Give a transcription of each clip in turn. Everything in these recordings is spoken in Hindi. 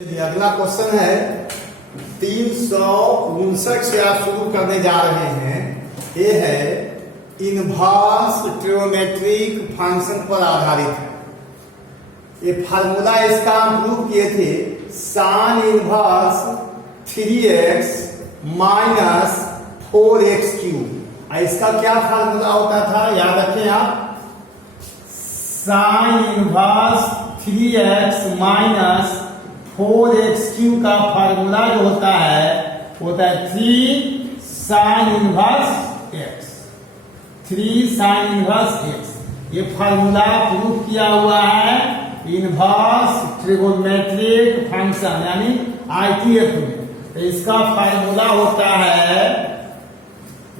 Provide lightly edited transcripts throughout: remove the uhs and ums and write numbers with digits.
अगला क्वेश्चन है 359 से आप शुरू करने जा रहे हैं। ये है इनवर्स ट्रिग्नोमेट्रिक फंक्शन पर आधारित है। ये फार्मूला इसका हम प्रूव किए थे, sign inverse 3x minus 4x cube. इसका क्या फार्मूला होता था, याद रखें आप, sine inverse 3x minus 4x cube का फार्मूला जो होता है 3 sine inverse x, 3 sine inverse x। ये फार्मूला प्रूव किया हुआ है इनवर्स ट्रिग्नोमेट्रिक फंक्शन यानी ITF में। तो इसका फार्मूला होता है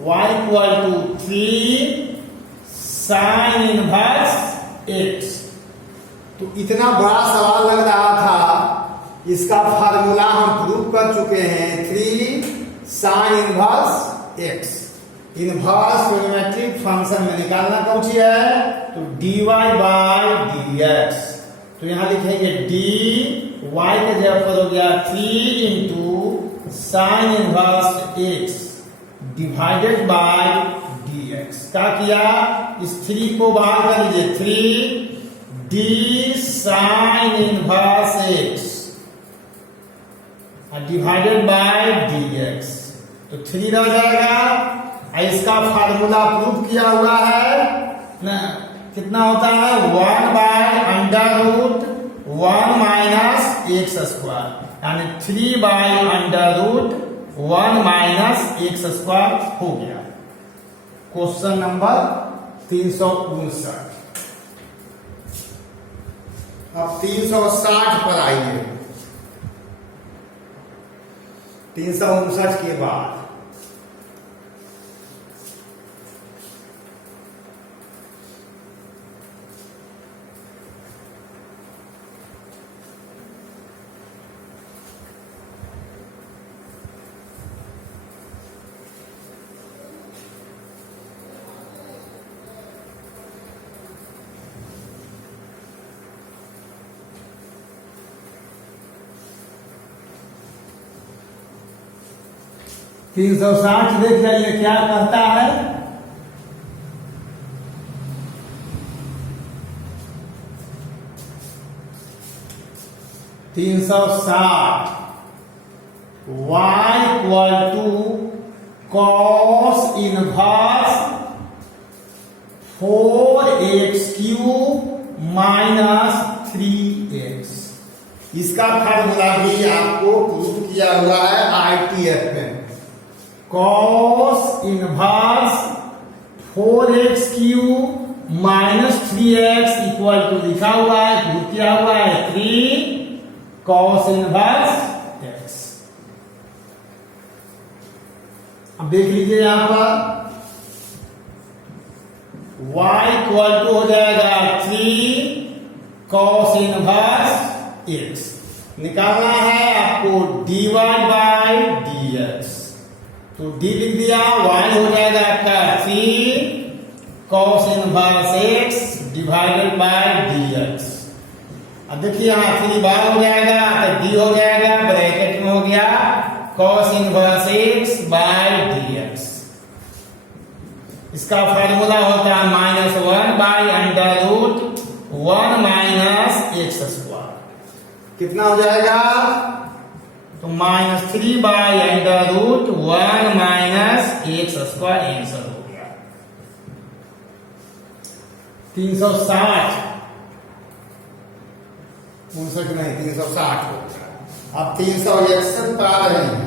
y equal to 3 sine inverse x। तो इतना बड़ा सवाल लग रहा था, इसका फार्मूला हम प्रूव कर चुके हैं 3 sine inverse x। Inverse trigonometric function में निकालना कौन सी है, तो dy बाय dx। तो यहां लिखेंगे dy के जगह पर हो गया 3 into sine inverse x divided by dx। क्या किया, इस 3 को बाहर कर लीजिए, 3 d sine inverse x divided by dx। तो 3 रह जाएगा। इसका फार्मूला प्रूव किया हुआ है ना, कितना होता है 1 by under root 1 minus x square, यानी 3 by under root 1 minus x square हो गया। Question number 359। अब 360 पर आइए। 359 के बाद तीन 360 देख जाइए क्या कहता है। तीन 360 y equal to cos inverse 4x cube minus 3x। इसका फार्मूला भी आपको प्रूव किया हुआ है ITF में। Cos inverse 4x cube minus 3x equal to लिखा हुआ है, प्रूव किया हुआ है 3 कॉस इनवर्स x। अब देख लीजिए यहां पर y इक्वल टू हो जाएगा 3 कॉस इनवर्स x। निकालना है आपको dy बाय dx। तो d लिख दिया, y हो जाएगा आपका 3 cos inverse x divided by dx। अब देखिए यहाँ 3 बार हो जाएगा तो d हो जाएगा, ब्रैकेट में हो गया cos inverse x by dx। इसका फार्मूला होता है -1 by under root 1 minus x square. कितना हो जाएगा, तो -3 by under root 1 minus x square answer हो गया। 360 59 नहीं 360 हो गया। अब 361 पर आ रहे हैं।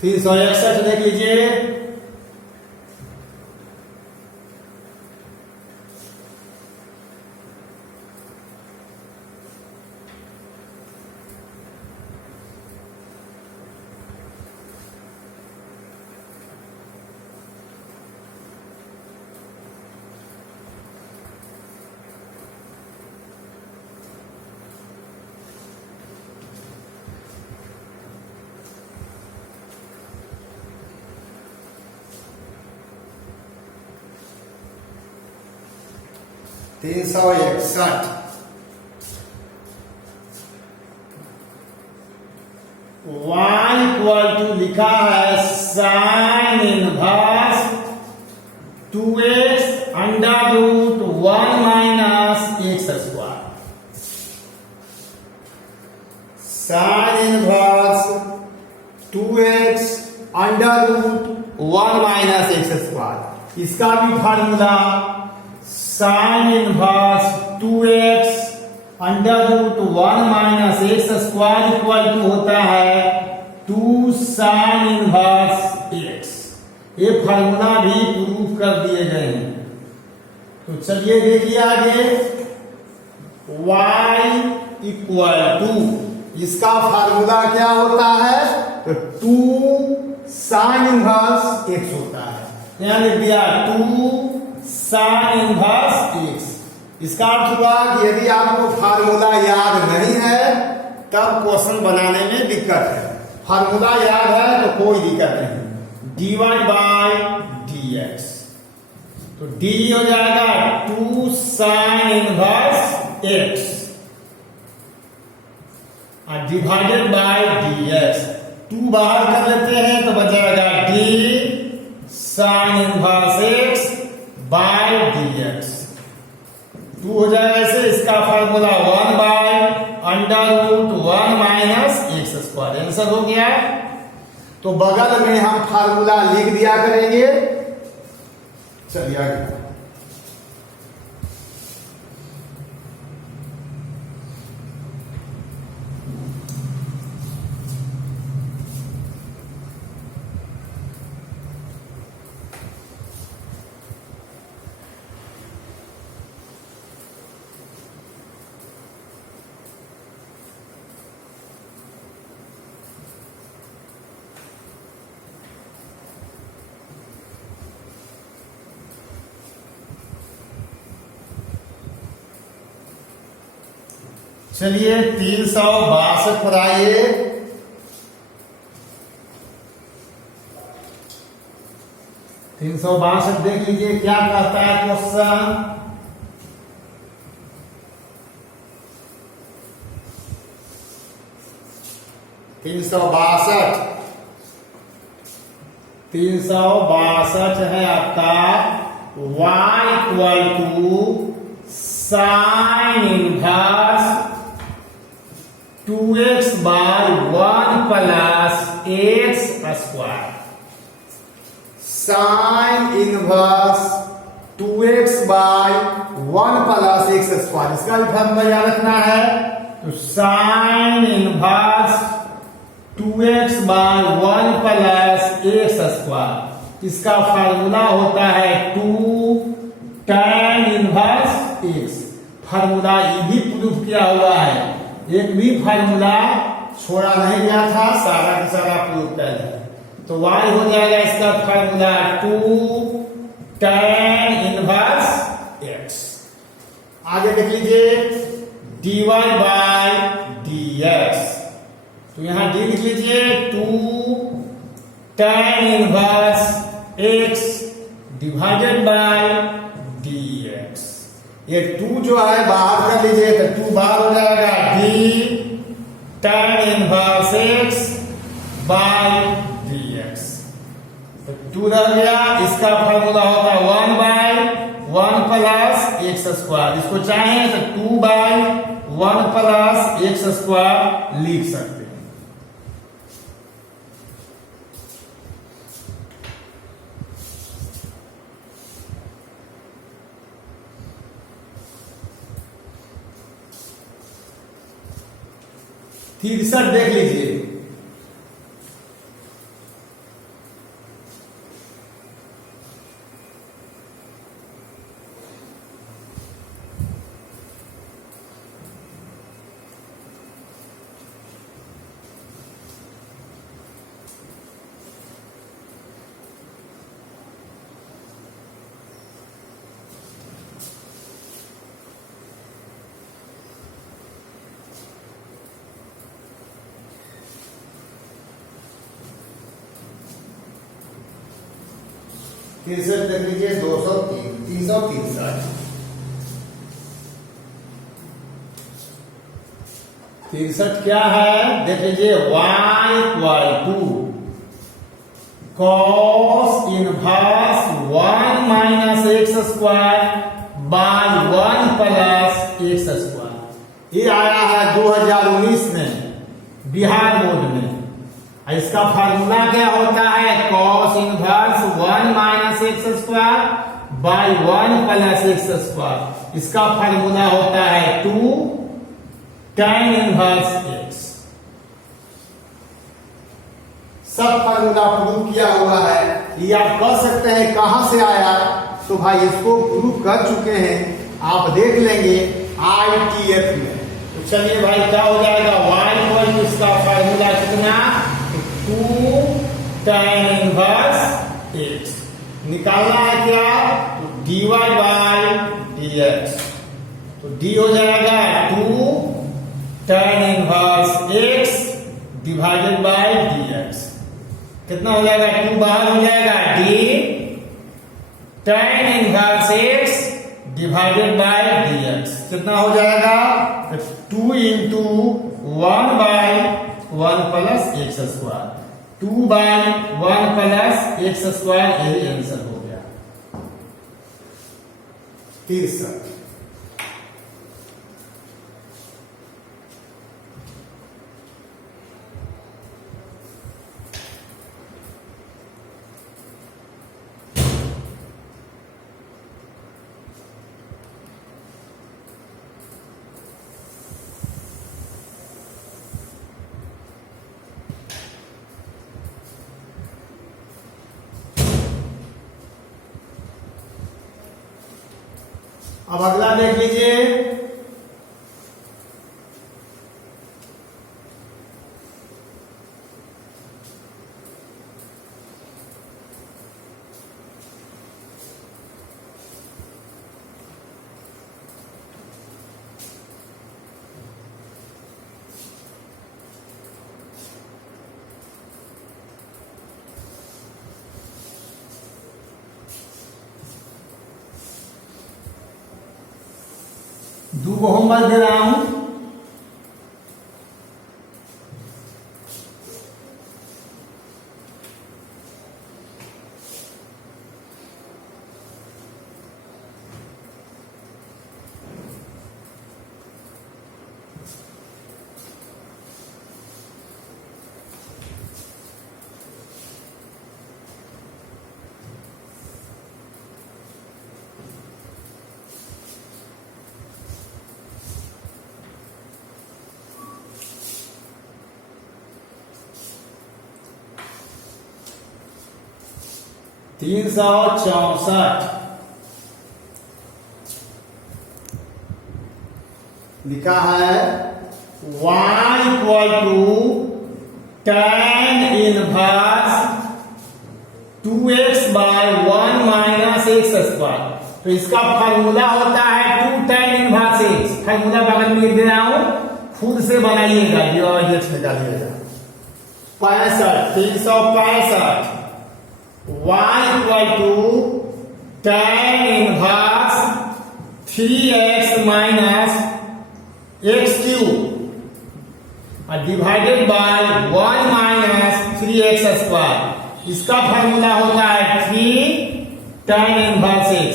तीन 361 देख लीजिए। 361 y इक्वल टू लिखा है sine inverse 2x under root 1 minus x square. Sine inverse 2x under root 1 minus x square. इसका भी formula sine inverse 2x under root 1 minus x square equal to होता है 2 साइन इनवर्स x। ये फार्मूला भी प्रूफ कर दिए गए हैं। तो चलिए देखिए आगे, y इक्वल टू, इसका फार्मूला क्या होता है? तो 2 साइन इनवर्स x होता है। यहाँ लिख दिया 2 साइन इनवर्स x। इसका अर्थ हुआ कि यदि आपको फार्मूला याद नहीं है तब क्वेश्चन बनाने में दिक्कत है। फार्मूला याद है तो कोई दिक्कत नहीं। dy बाय dx, तो d हो जाएगा 2 साइन इनवर्स x और डिवाइडेड बाय dx। 2 बाहर कर लेते हैं तो बच जाएगा d sine inverse x by dx। 2 हो जाएगा ऐसे। इसका formula 1 by under root 1 minus x square. Answer हो गया। तो बगल में हम फार्मूला लिख दिया करेंगे। चलिए आगे। चलिए 362 पर आइए। 362 देख लीजिए क्या कहता है क्वेश्चन। 362 है आपका y equal to sine inverse 2x by 1 plus x square. Sine inverse 2x by 1 plus x square. इसका भी फार्मूला याद रखना है। तो sine inverse 2x by 1 plus x square, इसका फार्मूला होता है 2 tan इनवर्स x। फार्मूला ये भी प्रूफ किया हुआ है। एक भी फार्मूला छोड़ा नहीं गया था, सारा का सारा प्रूफ कर दिया। तो y हो जाएगा इसका फार्मूला 2 tan इनवर्स x। आगे देख लीजिए dy बाय dx। तो यहां d लिख लीजिए 2 tan inverse x divided by dx। ये 2 जो है बाहर कर लीजिए तो 2 बाहर हो जाएगा d tan inverse x by dx। तो 2 रह गया। इसका फार्मूला होता है 1 बाय 1 प्लस एक्स स्क्वायर। इसको चाहे तो 2 बाय 1 प्लस एक्स स्क्वायर लिख सकते हैं। तिरसठ देख लीजिए। तिरसठ देख लीजिए 203 363। 63 क्या है देख लीजिए, y equal to cos inverse 1 minus x square by 1 plus x square. ये आया है 2019 में बिहार बोर्ड में। इसका फार्मूला क्या होता है, cos inverse 1 minus x square by 1 plus x square. इसका फार्मूला होता है 2 tan इनवर्स एक्स। सब फार्मूला प्रूव किया हुआ है। ये आप कह सकते हैं कहां से आया, तो भाई इसको प्रूव कर चुके हैं, आप देख लेंगे ITF में। तो चलिए भाई क्या हो जाएगा, y इक्वल टू इसका फार्मूला कितना, 2 tan इनवर्स एक्स। निकालना है क्या, तो dy बाय dx। तो d हो जाएगा 2 tan inverse x divided by dx। कितना हो जाएगा, 2 बाहर हो जाएगा, d tan inverse x divided by dx। कितना हो जाएगा, 2 into 1 by 1 plus x square, 2 by 1 plus x square, यही आंसर हो गया। 63। अब अगला देख लीजिए, दो होमवर्क दे रहा हूं। तीन सौ 64 लिखा है y equal to tan inverse 2x by 1 minus x square. तो इसका फार्मूला होता है 2 tan इनवर्स x। फार्मूला बगल में लिख दे रहा हूं, खुद से बनाइएगा, डिवाइडेड में डालिएगा। 65 365 y equal to tan inverse 3x minus x cube divided by 1 minus 3x square. इसका फार्मूला होता है 3 tan इनवर्स x।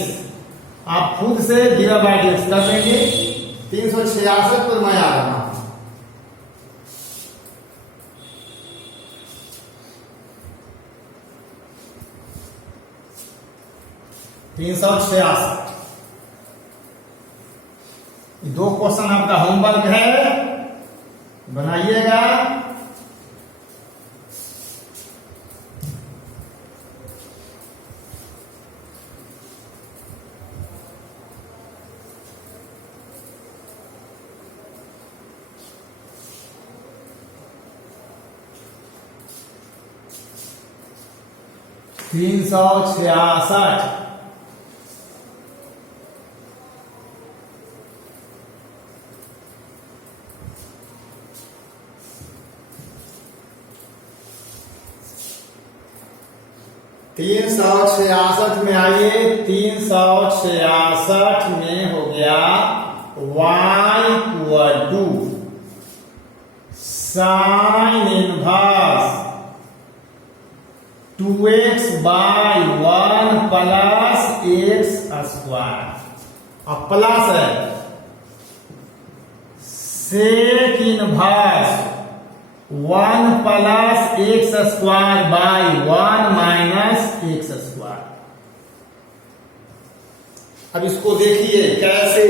आप खुद से डिवाइड कर देंगे। 366 पर मैं आ रहा हूं। 366 दो क्वेश्चन आपका होमवर्क है, बनाइएगा। तीन सौ 66 366 में आइए। 366 में हो गया y equal to sine inverse 2x by 1 plus x square, अब प्लस है sec inverse 1 plus x square by 1 minus x square. अब इसको देखिए कैसे,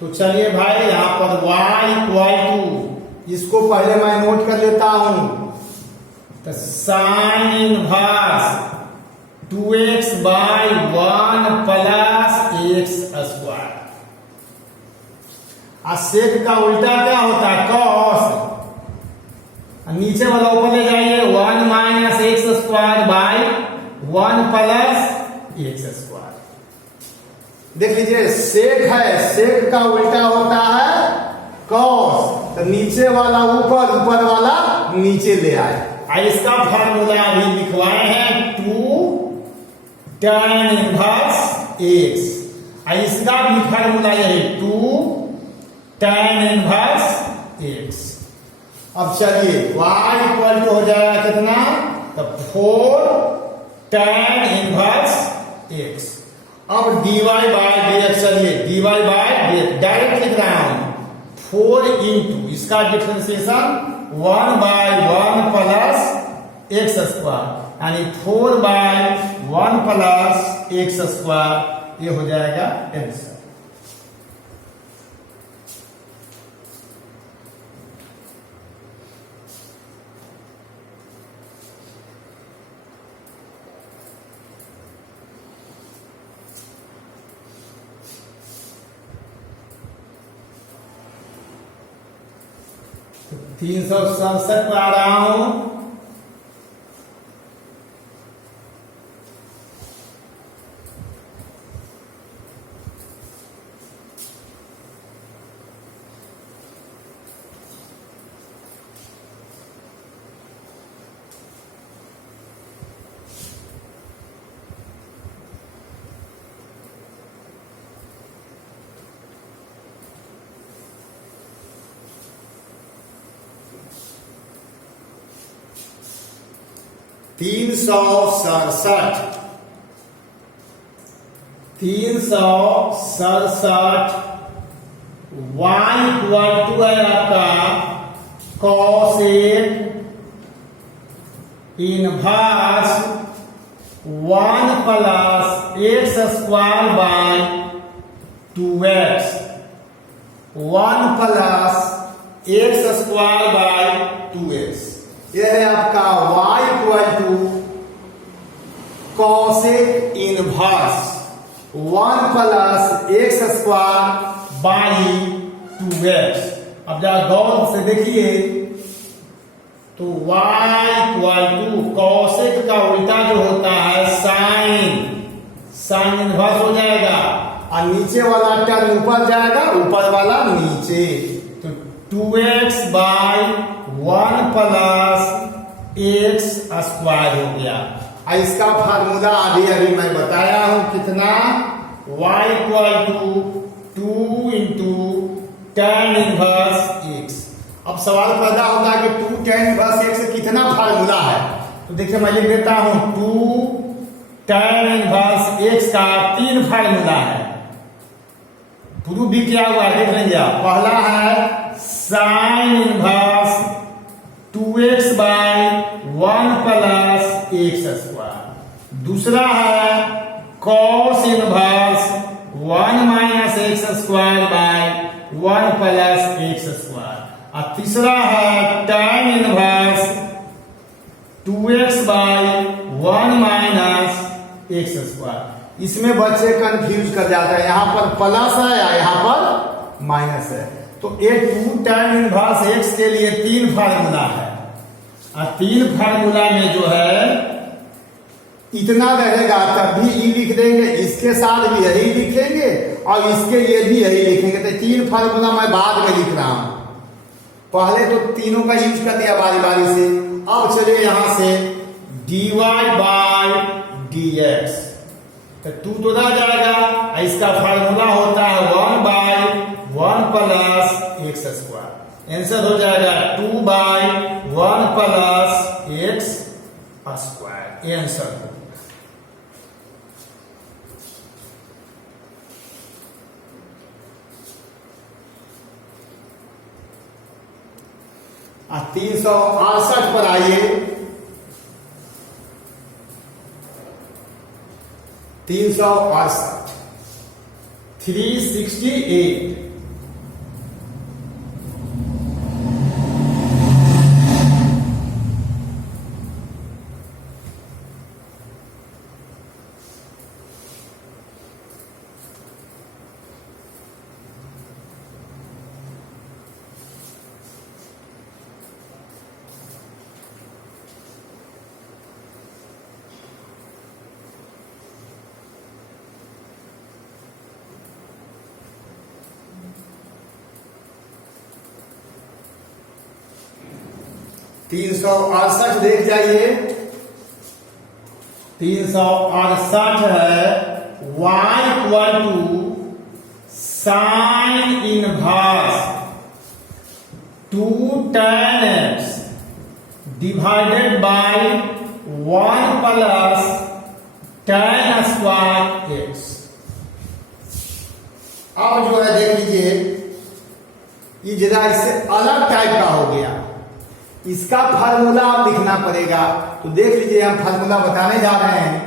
तो चलिए भाई यहां पर y इक्वल टू, इसको पहले मैं नोट कर लेता हूं, तो sine inverse 2x by 1 plus x square. और सेक का उल्टा क्या होता है, कॉस, नीचे वाला ऊपर ले जाइए 1 minus x square by 1 plus x square. देख लीजिए सेक है, सेक का उल्टा होता है कॉस, तो नीचे वाला ऊपर, ऊपर वाला नीचे ले आए। इसका फार्मूला अभी लिखवाए हैं 2 tan इनवर्स x, इसका भी फार्मूला यही 2 tan इनवर्स x। अब चलिए y इक्वल टू हो जाएगा कितना, तो 4 tan इनवर्स x। अब dy बाई dx, चलिए dy बाई dx डायरेक्ट लिख रहा हूं 4 इंटू इसका differentiation 1 by 1 plus x square, यानी 4 बाई 1 प्लस x स्क्वायर, ये हो जाएगा आंसर। तो 367 पर आ रहा हूं, तीन सौ सड़सठ y इक्वल टू है आपका cosec inverse 1 plus x square by 2x, 1 plus x square by 2x। यह है आपका y equal to cosec inverse 1 plus x square by 2x। अब जरा गौर से देखिए, तो y इक्वल टू cosec का उल्टा जो होता है साइन इनवर्स हो जाएगा, और नीचे वाला टर्म ऊपर जाएगा, ऊपर वाला नीचे, तो 2x by 1 plus x square हो गया। इसका फार्मूला अभी मैं बताया हूं कितना, y equal to 2 into tan inverse x। अब सवाल पैदा होता है कि 2 tan इनवर्स x कितना फार्मूला है, तो देखिए मैं लिख देता हूं 2 tan इनवर्स x का 3 फार्मूला है, प्रूफ भी किया हुआ है, देख लेंगे आप। पहला है sine inverse 2x by 1 plus x square, दूसरा है cos inverse 1 minus x square by 1 plus x square, और तीसरा है tan inverse 2x by 1 minus x square. इसमें बच्चे कंफ्यूज कर जाते हैं, यहां पर प्लस है या यहां पर माइनस है, तो ये 2 tan इनवर्स x के लिए 3 फार्मूला है, और 3 फार्मूला में जो है इतना रहेगा तब भी ई लिख देंगे, इसके साथ भी यही लिखेंगे और इसके लिए भी यही लिखेंगे। तो 3 फार्मूला मैं बाद में लिख रहा हूं, पहले तो तीनों का यूज कर दिया बारी बारी से। अब चलिए यहां से dy बाई dx, तो 2 तो रह जाएगा, इसका फार्मूला होता है 1 by 1 plus x square. Answer हो जाएगा 2/1 प्लस एक्स स्क्वायर। ये आंसर है। और 368 पर आइए। 368 368 368 देख जाइए। 368 है y equal to sine inverse 2 tan x divided by 1 plus tan square x। अब जो है देख लीजिए, ये जरा इससे अलग टाइप का हो गया। इसका फार्मूला आप लिखना पड़ेगा। तो देख लीजिए, हम फार्मूला बताने जा रहे हैं।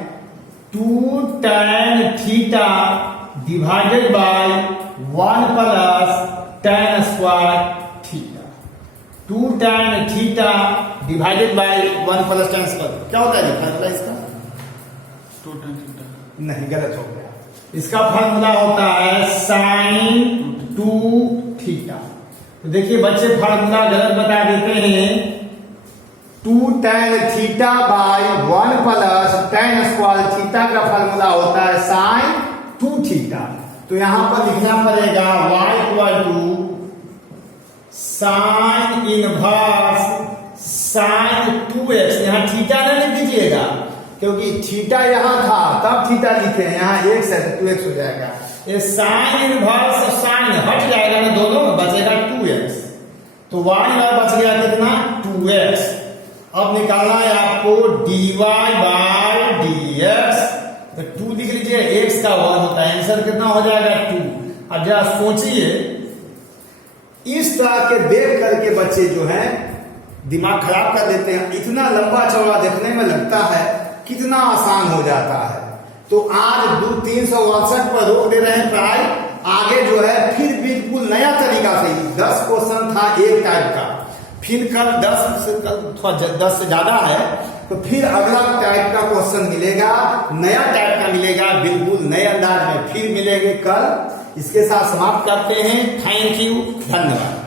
2 tan theta divided by 1 plus tan square theta. 2 tan theta divided by 1 plus tan square. क्या होता है फार्मूला इसका? 2 tan थीटा नहीं, गलत हो गया। इसका फार्मूला होता है साइन 2 थीटा। तो देखिए बच्चे फार्मूला गलत बता देते हैं। 2 tan theta by 1 plus tan square theta का फार्मूला होता है साइन 2 थीटा। तो यहां पर लिखना पड़ेगा y equal to sine inverse sine 2x। यहां थीटा ना लिख दीजिएगा, क्योंकि थीटा यहां था तब थीटा लिखे हैं, यहां x है तो 2x हो जाएगा। ये साइन इनवर्स साइन हट जाएगा ना, दोनों में बचेगा 2x। तो y बच गया कितना? 2x। अब निकालना है आपको dy बाय dx। तो 2 लिख लीजिए, x का 1 होता है। आंसर कितना हो जाएगा? 2। अब जरा सोचिए, इस तरह के देख करके बच्चे जो है दिमाग खराब कर देते हैं। इतना लंबा चौड़ा देखने में लगता है, कितना आसान हो जाता है। तो आज 368 पर रोक दे रहे हैं ट्राई। आगे जो है फिर बिल्कुल नया तरीका से 10 क्वेश्चन था एक टाइप का, फिर कल 10 से ज्यादा है, तो फिर अगला टाइप का क्वेश्चन मिलेगा, नया टाइप का मिलेगा, बिल्कुल नए अंदाज में फिर मिलेंगे कल। इसके साथ समाप्त करते हैं। थैंक यू, धन्यवाद।